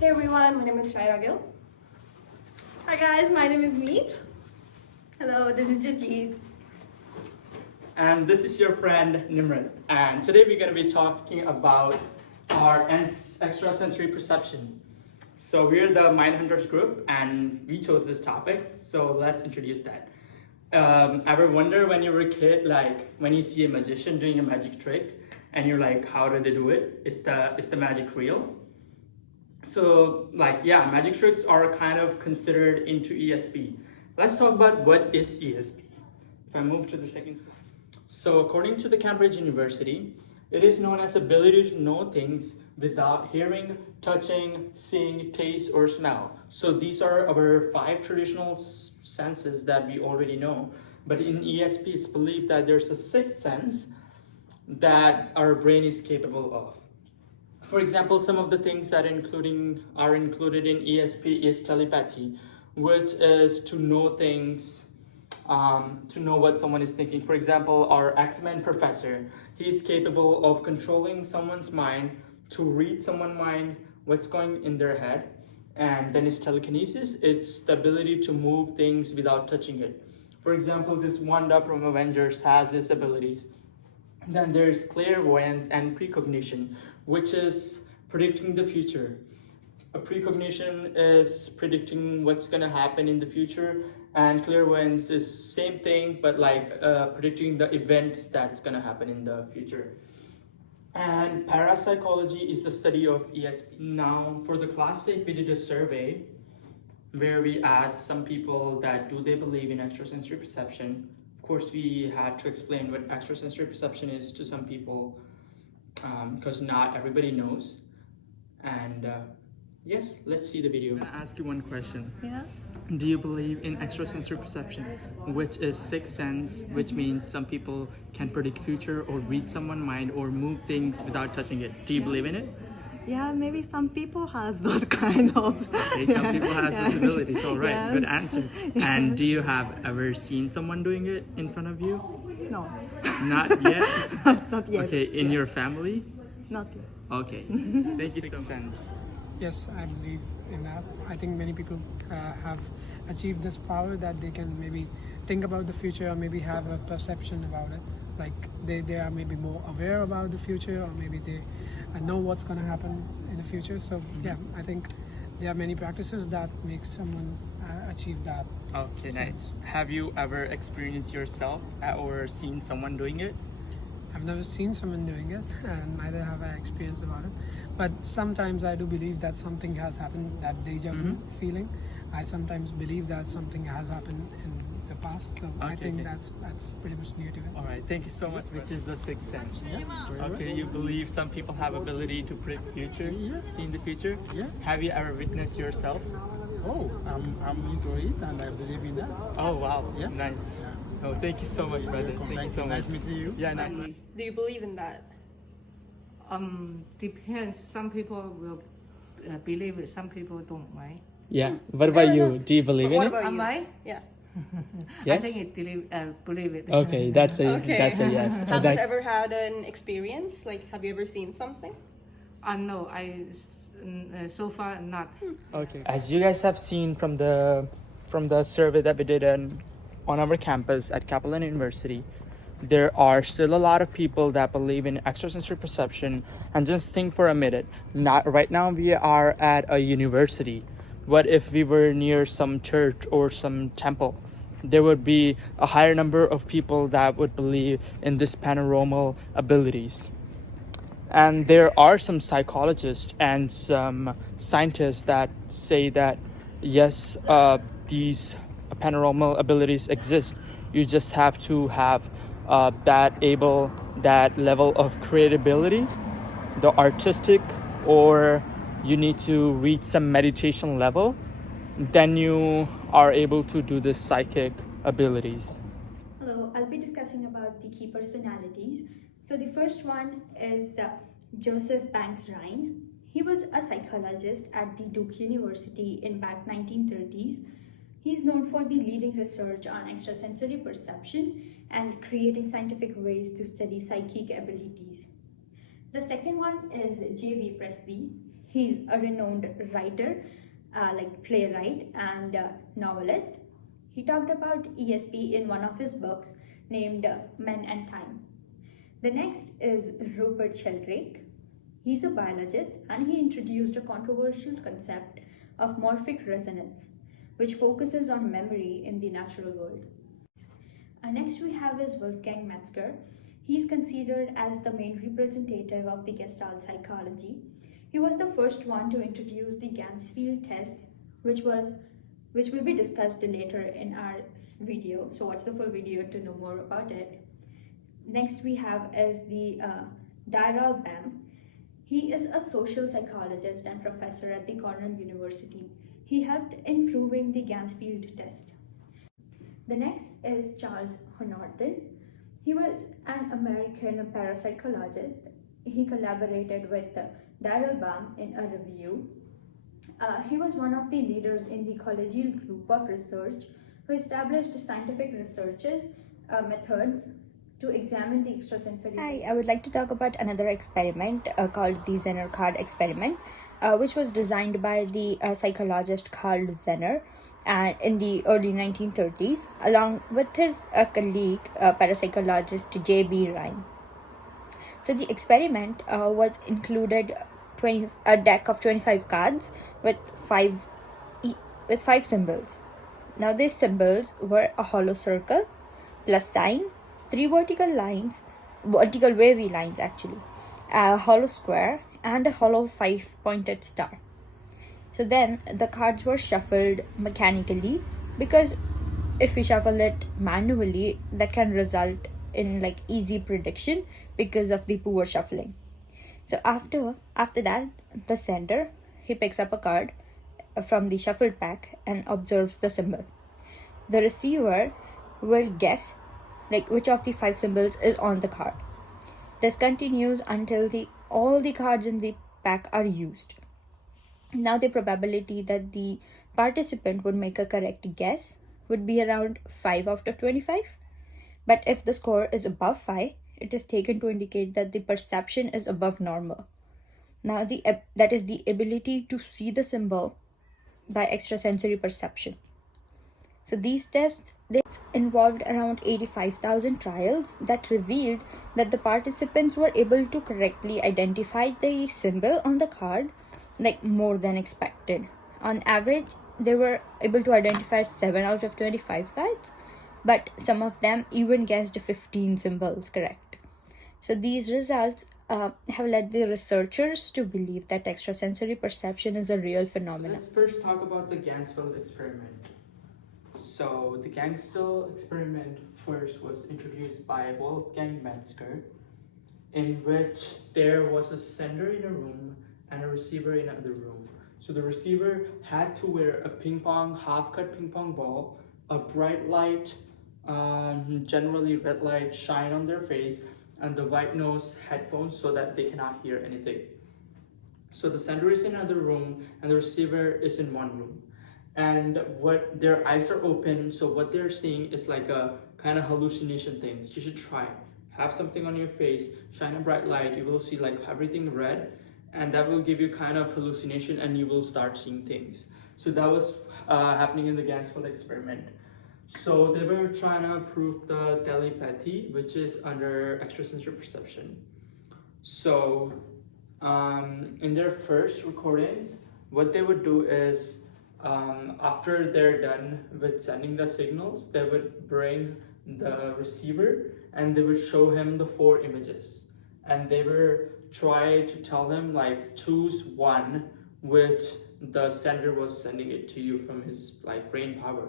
Hey everyone, my name is Shaira Gill. Hi guys, my name is Meet. Hello, this is Jasjeet. And this is your friend Nimrat. And today we're going to be talking about our extrasensory perception. So we're the Mindhunters group and we chose this topic. So let's introduce that. Ever wonder when you were a kid, like when you see a magician doing a magic trick and you're like, how do they do it? Is the magic real? So magic tricks are kind of considered into ESP. Let's talk about what is ESP. If I move to the second slide. So according to the Cambridge University, it is known as ability to know things without hearing, touching, seeing, taste, or smell. So these are our 5 traditional senses that we already know. But in ESP, it's believed that there's a 6th sense that our brain is capable of. For example, some of the things that are included in ESP is telepathy, which is to know things, to know what someone is thinking. For example, our X-Men professor, he's capable of controlling someone's mind to read someone's mind, what's going in their head. And then it's telekinesis, it's the ability to move things without touching it. For example, this Wanda from Avengers has these abilities. Then there's clairvoyance and precognition, which is predicting the future. A precognition is predicting what's going to happen in the future, and clairvoyance is same thing, but predicting the events that's going to happen in the future. And parapsychology is the study of ESP. Now, for the class safe, we did a survey where we asked some people that do they believe in extrasensory perception. Of course, we had to explain what extrasensory perception is to some people because not everybody knows. And yes, let's see the video. I'm gonna ask you one question. Yeah. Do you believe in extrasensory perception, which is 6th sense, which means some people can predict future or read someone's mind or move things without touching it? Do you believe in it? Yeah, maybe some people has those kind of. Okay, some people has this ability. So right, Yes. good answer. And do you have ever seen someone doing it in front of you? No, Not yet. not yet. Okay, in your family? Not yet. Okay. Thank you so much. Yes, I believe in that. I think many people have achieved this power that they can maybe think about the future or maybe have a perception about it. Like they are maybe more aware about the future, or maybe they know what's going to happen in the future. So yeah, I think there are many practices that make someone achieve that. Okay, So- nice. Have you ever experienced yourself or seen someone doing it? I've never seen someone doing it, and neither have I experienced about it. But sometimes I do believe that something has happened, that deja vu feeling. I sometimes believe that something has happened in the past. So I Okay, think okay. that's pretty much new to it. All right, thank you so much. Which is the 6th sense? Okay, you believe some people have ability to predict future, see in the future? Yeah. Have you ever witnessed yourself? Oh, I'm into it and I believe in that. Oh wow, Yeah. nice. Oh, thank you so much, brother. Thank you so much. Nice meeting you. Yeah, nice. Do you believe in that? Depends. Some people will believe it, some people don't, right? Yeah. What about you? Do you believe in What it? about you? I? Yeah. Yes. I think it believe it. Okay, that's a Okay. that's a yes. Have you ever had an experience? Like, have you ever seen something? No, so far not. Okay. As you guys have seen from the survey that we did on our campus at Kaplan University, there are still a lot of people that believe in extrasensory perception. And just think for a minute, not right now we are at a university. What if we were near some church or some temple? There would be a higher number of people that would believe in this panoramal abilities. And there are some psychologists and some scientists that say that yes, these panoramal abilities exist. You just have to have that level of creativity, the artistic, or you need to reach some meditation level. Then you are able to do the psychic abilities. Hello, I'll be discussing about the key personalities. So the first one is Joseph Banks Rhine. He was a psychologist at the Duke University in back 1930s. He's known for the leading research on extrasensory perception and creating scientific ways to study psychic abilities. The second one is J.V. Presley. He's a renowned writer, like playwright and novelist. He talked about ESP in one of his books named Men and Time. The next is Rupert Sheldrake. He's a biologist and he introduced a controversial concept of morphic resonance, which focuses on memory in the natural world. Next we have is Wolfgang Metzger. He's considered as the main representative of the Gestalt psychology. He was the first one to introduce the Ganzfeld test, which will be discussed later in our video. So watch the full video to know more about it. Next we have is the Daryl Bem. He is a social psychologist and professor at the Cornell University. He helped in proving the Ganzfeld test. The next is Charles Honorton. He was an American parapsychologist. He collaborated with Daryl Bem in a review. He was one of the leaders in the collegial group of research who established scientific researches methods to examine the extrasensory. Hi, I would like to talk about another experiment called the Zener card experiment, which was designed by the psychologist Carl Zener in the early 1930s, along with his colleague, parapsychologist J.B. Rhine. So the experiment was included a deck of 25 cards with five symbols. Now these symbols were a hollow circle, plus sign, 3 vertical wavy lines actually, a hollow square, and a hollow 5-pointed star. So then the cards were shuffled mechanically, because if we shuffle it manually, that can result in like easy prediction because of the poor shuffling. So after that, the sender, he picks up a card from the shuffled pack and observes the symbol. The receiver will guess like which of the 5 symbols is on the card. This continues until all the cards in the pack are used. Now the probability that the participant would make a correct guess would be around 5 out of 25. But if the score is above 5, it is taken to indicate that the perception is above normal. Now that is the ability to see the symbol by extrasensory perception. So these tests, they involved around 85,000 trials that revealed that the participants were able to correctly identify the symbol on the card like more than expected. On average, they were able to identify 7 out of 25 cards, but some of them even guessed 15 symbols correct. So these results have led the researchers to believe that extrasensory perception is a real phenomenon. Let's first talk about the Ganzfeld experiment. So the Ganzfeld experiment first was introduced by Wolfgang Metzger, in which there was a sender in a room and a receiver in another room. So the receiver had to wear a half-cut ping pong ball, a bright light, generally red light, shine on their face, and the white noise headphones so that they cannot hear anything. So the sender is in another room and the receiver is in one room. And what their eyes are open, so what they're seeing is like a kind of hallucination things. You should try. Have something on your face, shine a bright light, you will see like everything red, and that will give you kind of hallucination and you will start seeing things. So that was happening in the Ganzfeld experiment. So they were trying to prove the telepathy, which is under extrasensory perception. So in their first recordings, what they would do is after they're done with sending the signals, they would bring the receiver and they would show him the 4 images, and they were try to tell him like choose one which the sender was sending it to you from his like brain power,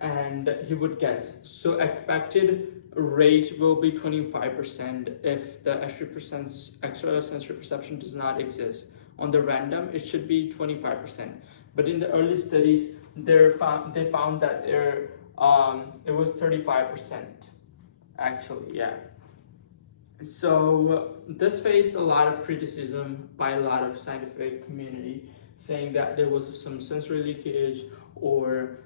and he would guess. So expected rate will be 25% if the extrasensory perception does not exist. On the random, it should be 25%. But in the early studies, they found that it was 35%. Actually, yeah. So this faced a lot of criticism by a lot of scientific community, saying that there was some sensory leakage, or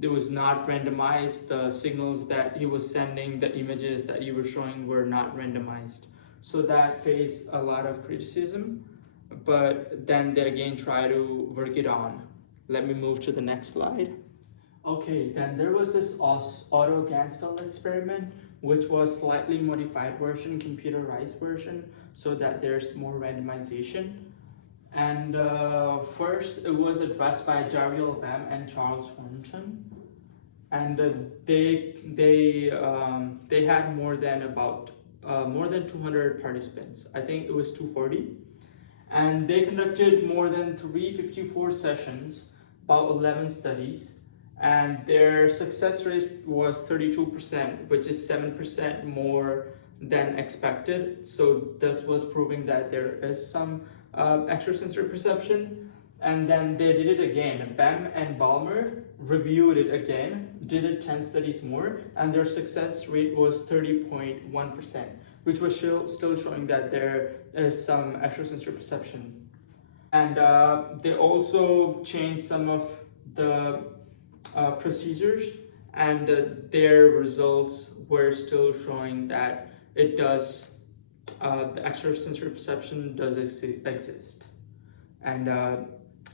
it was not randomized. The signals that he was sending, the images that you were showing were not randomized. So that faced a lot of criticism. but then they again try to work it on. Let me move to the next slide. Okay, then there was this Otto Gansfeld experiment, which was slightly modified version, computerized version, so that there's more randomization. And first, it was addressed by Daryl Bem and Charles Thornton, and they had more than 200 participants. I think it was 240, and they conducted more than 354 sessions, about 11 studies, and their success rate was 32%, which is 7% more than expected. So this was proving that there is some extrasensory perception. And then they did it again. Bem and Balmer reviewed it again, did it 10 studies more, and their success rate was 30.1%, which was still showing that there is some extrasensory perception. And they also changed some of the procedures, and their results were still showing that it does, the extrasensory perception does exist.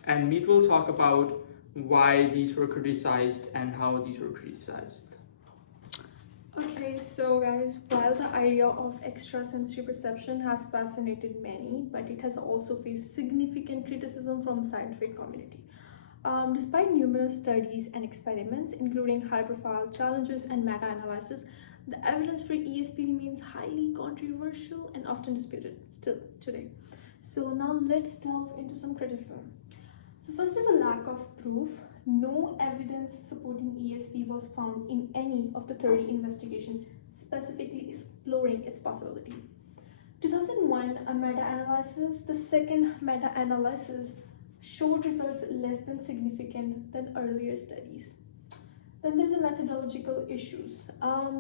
And Meet will talk about why these were criticized and how these were criticized. Okay, so guys, while the idea of extrasensory perception has fascinated many, but it has also faced significant criticism from the scientific community. Despite numerous studies and experiments, including high-profile challenges and meta-analysis, the evidence for ESP remains highly controversial and often disputed still today. So now let's delve into some criticism. So first is a lack of proof. No evidence supporting ESP was found in any of the 30 investigations specifically exploring its possibility. 2001, a meta-analysis, the second meta-analysis, showed results less than significant than earlier studies. Then there's the methodological issues.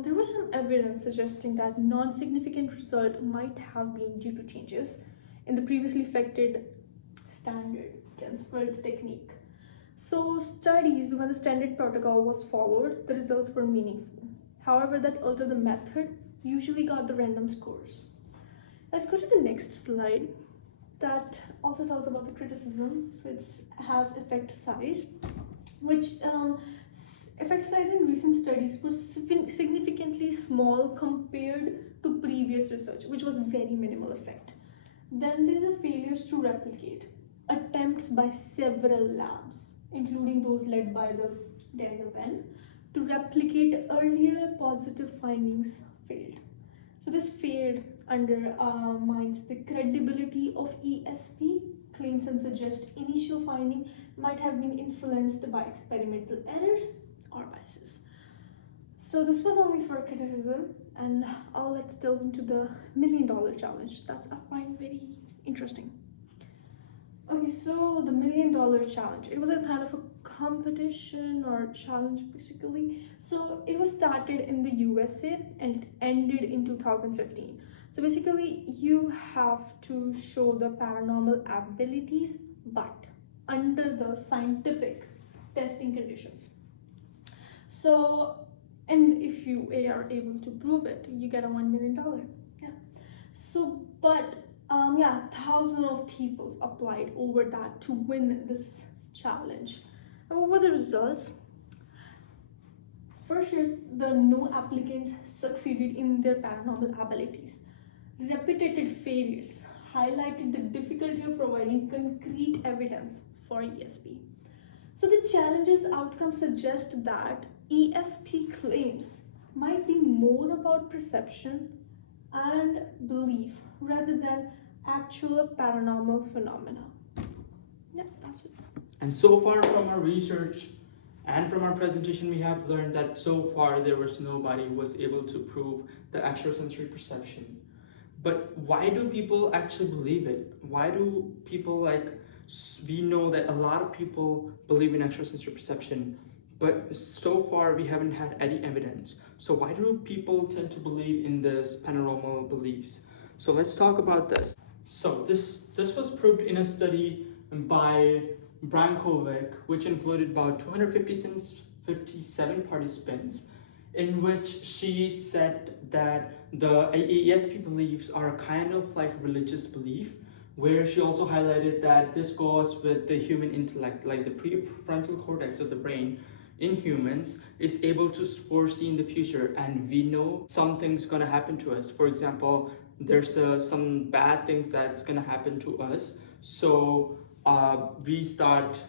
There was some evidence suggesting that non-significant result might have been due to changes in the previously affected standard Gansfeld technique. So studies when the standard protocol was followed, the results were meaningful. However, that altered the method usually got the random scores. Let's go to the next slide. That also tells about the criticism. So it has effect size, which effect size in recent studies was significantly small compared to previous research, which was very minimal effect. Then there is a failures to replicate. Attempts by several labs, including those led by the Daniel Ben, to replicate earlier positive findings failed. So this failed undermines the credibility of ESP claims and suggests initial finding might have been influenced by experimental errors or biases. So this was only for criticism, and let's delve into the $1 million challenge. That's I find very interesting. Okay, so the $1 million challenge, it was a kind of a competition or challenge basically. So it was started in the USA and it ended in 2015. So basically you have to show the paranormal abilities, but under the scientific testing conditions. So, and if you are able to prove it, you get a $1 million. Yeah. So, but thousands of people applied over that to win this challenge. And what were the results? For sure, no applicants succeeded in their paranormal abilities. Repeated failures highlighted the difficulty of providing concrete evidence for ESP. So the challenge's outcomes suggest that ESP claims might be more about perception and belief rather than actual paranormal phenomena. Yeah, that's it. And so far from our research and from our presentation, we have learned that so far there was nobody who was able to prove the extrasensory perception. But why do people actually believe it? Why do people we know that a lot of people believe in extrasensory perception, but so far we haven't had any evidence. So why do people tend to believe in this paranormal beliefs? So let's talk about this. So this was proved in a study by Brankovic, which included about 257 participants, in which she said that the ESP beliefs are kind of like religious belief, where she also highlighted that this goes with the human intellect, like the prefrontal cortex of the brain in humans is able to foresee in the future, and we know something's gonna happen to us. For example, there's some bad things that's gonna happen to us, so we start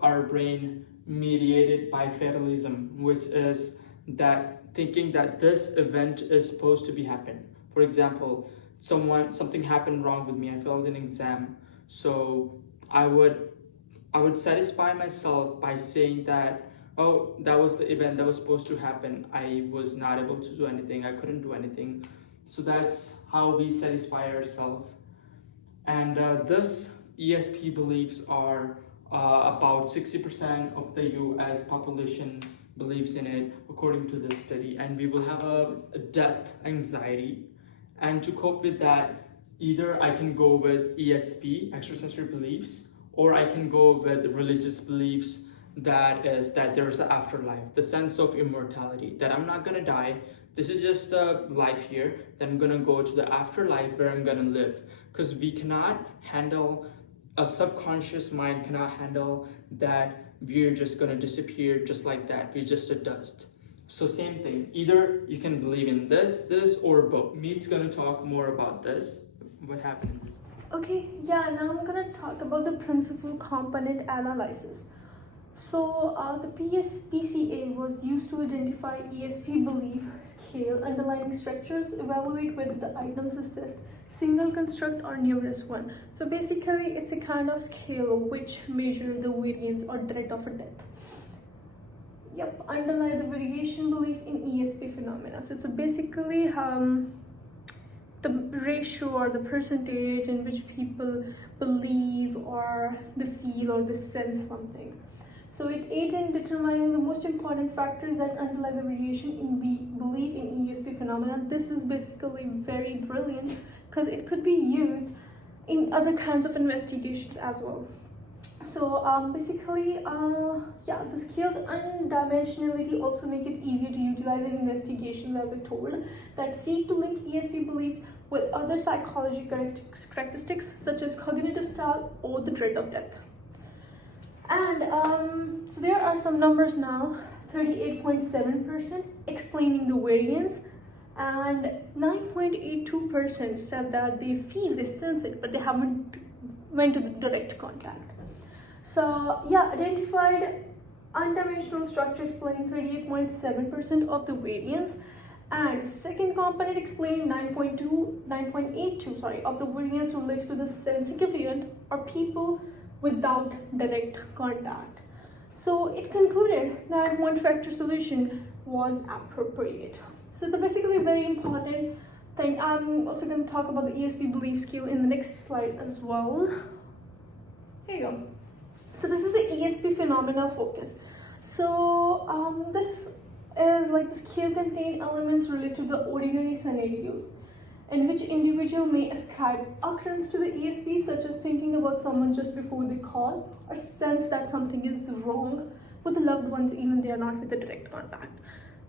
our brain mediated by fatalism, which is that thinking that this event is supposed to be happen. For example, something happened wrong with me, I failed an exam, so I would satisfy myself by saying that, oh, that was the event that was supposed to happen, I was not able to do anything, I couldn't do anything. So that's how we satisfy ourselves. And this ESP beliefs are about 60% of the US population believes in it, according to this study, and we will have a death anxiety. And to cope with that, either I can go with ESP, extrasensory beliefs, or I can go with religious beliefs, that is that there's an afterlife, the sense of immortality, that I'm not gonna die, this is just a life here, then I'm gonna go to the afterlife where I'm gonna live. Because we cannot handle, a subconscious mind cannot handle that we're just gonna disappear just like that, we're just a dust. So same thing, either you can believe in this, or both. Meet's gonna talk more about this, what happened in this. Okay, yeah, now I'm gonna talk about the principal component analysis. So the PCA was used to identify ESP belief scale underlying structures, evaluate whether the items assist single construct or numerous one. So basically it's a kind of scale which measure the variance or threat of a death. Yep, underlie the variation belief in ESP phenomena. So it's basically the ratio or the percentage in which people believe or they feel or they sense something. So it aids in determining the most important factors that underlie the variation in belief in ESP phenomena. This is basically very brilliant because it could be used in other kinds of investigations as well. So basically, yeah, the scale's undimensionality also make it easier to utilize in investigations, as I told, that seek to link ESP beliefs with other psychology characteristics such as cognitive style or the dread of death. And so there are some numbers now. 38.7% explaining the variance, and 9.82% said that they feel, they sense it, but they haven't went to the direct contact. So yeah, identified undimensional structure explaining 38.7% of the variance, and second component explained 9.82 of the variance related to the sensing event or people without direct contact. So it concluded that one factor solution was appropriate. So it's basically a very important thing. I'm also going to talk about the ESP belief scale in the next slide as well. Here you go. So this is the ESP phenomena focus. So this is like the scale contain elements related to the ordinary scenarios in which individual may ascribe occurrence to the ESP, such as thinking about someone just before they call, or sense that something is wrong with the loved ones even they are not with the direct contact.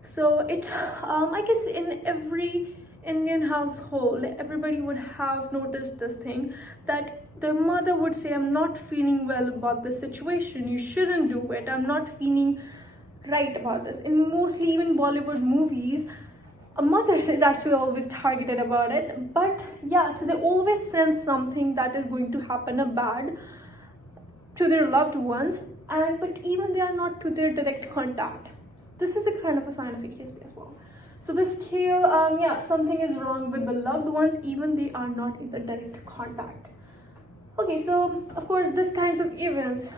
So it, I guess in every Indian household, everybody would have noticed this thing, that the mother would say, I'm not feeling well about this situation, you shouldn't do it, I'm not feeling right about this. In mostly even Bollywood movies, a mother is actually always targeted about it. But yeah, so they always sense something that is going to happen bad to their loved ones, and but even they are not to their direct contact. This is a kind of a sign of ESP as well. So the scale, yeah, something is wrong with the loved ones even they are not in the direct contact. Okay, so of course this kinds of events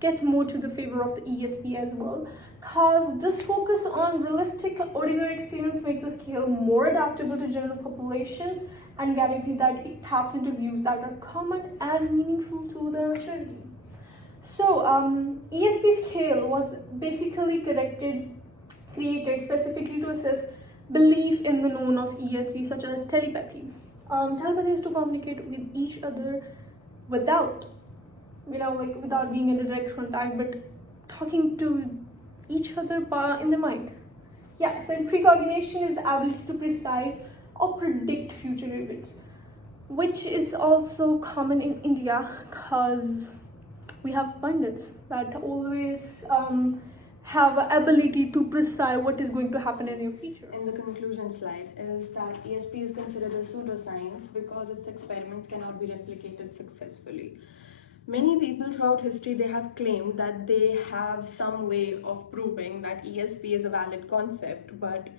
get more to the favor of the ESP as well, because this focus on realistic ordinary experience makes the scale more adaptable to general populations and guarantee that it taps into views that are common and meaningful to the majority. So ESP scale was basically created specifically to assess belief in the known of ESP, such as telepathy. Telepathy is to communicate with each other without, without being in direct contact, but talking to each other in the mind. Yeah, so precognition is the ability to precise or predict future events. which is also common in India because we have pundits that always have ability to precise what is going to happen in your future. In the conclusion slide is that ESP is considered a pseudoscience because its experiments cannot be replicated successfully. Many people throughout history, they have claimed that they have some way of proving that ESP is a valid concept, but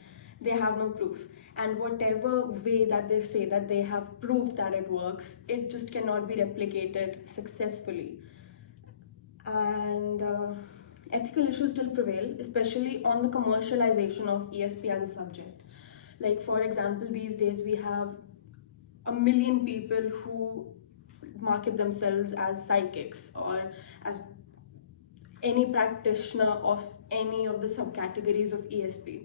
they have no proof. And whatever way that they say that they have proved that it works, it just cannot be replicated successfully. And ethical issues still prevail, especially on the commercialization of ESP as a subject. Like, for example, these days we have 1 million people who market themselves as psychics or as any practitioner of any of the subcategories of ESP.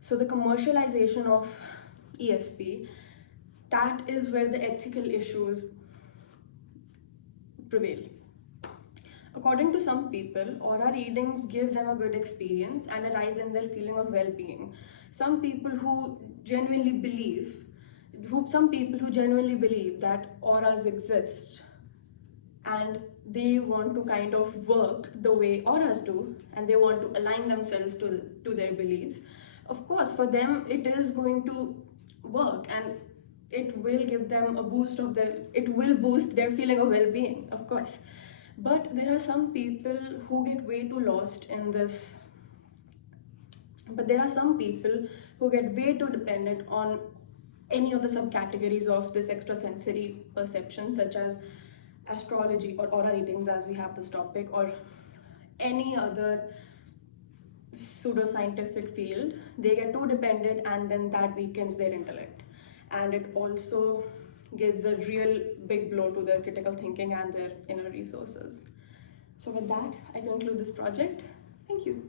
So the commercialization of ESP, that is where the ethical issues prevail. According to some people, aura readings give them a good experience and a rise in their feeling of well-being. Some people who genuinely believe that auras exist and they want to kind of work the way auras do and they want to align themselves to their beliefs. Of course, for them it is going to work and it will give them a boost of it will boost their feeling of well-being, of course. But there are some people who get way too lost in this. But there are some people who get way too dependent on any of the subcategories of this extrasensory perception, such as astrology or aura readings, as we have this topic, or any other pseudoscientific field. They get too dependent and then that weakens their intellect. And it also gives a real big blow to their critical thinking and their inner resources. So with that, I conclude this project. Thank you.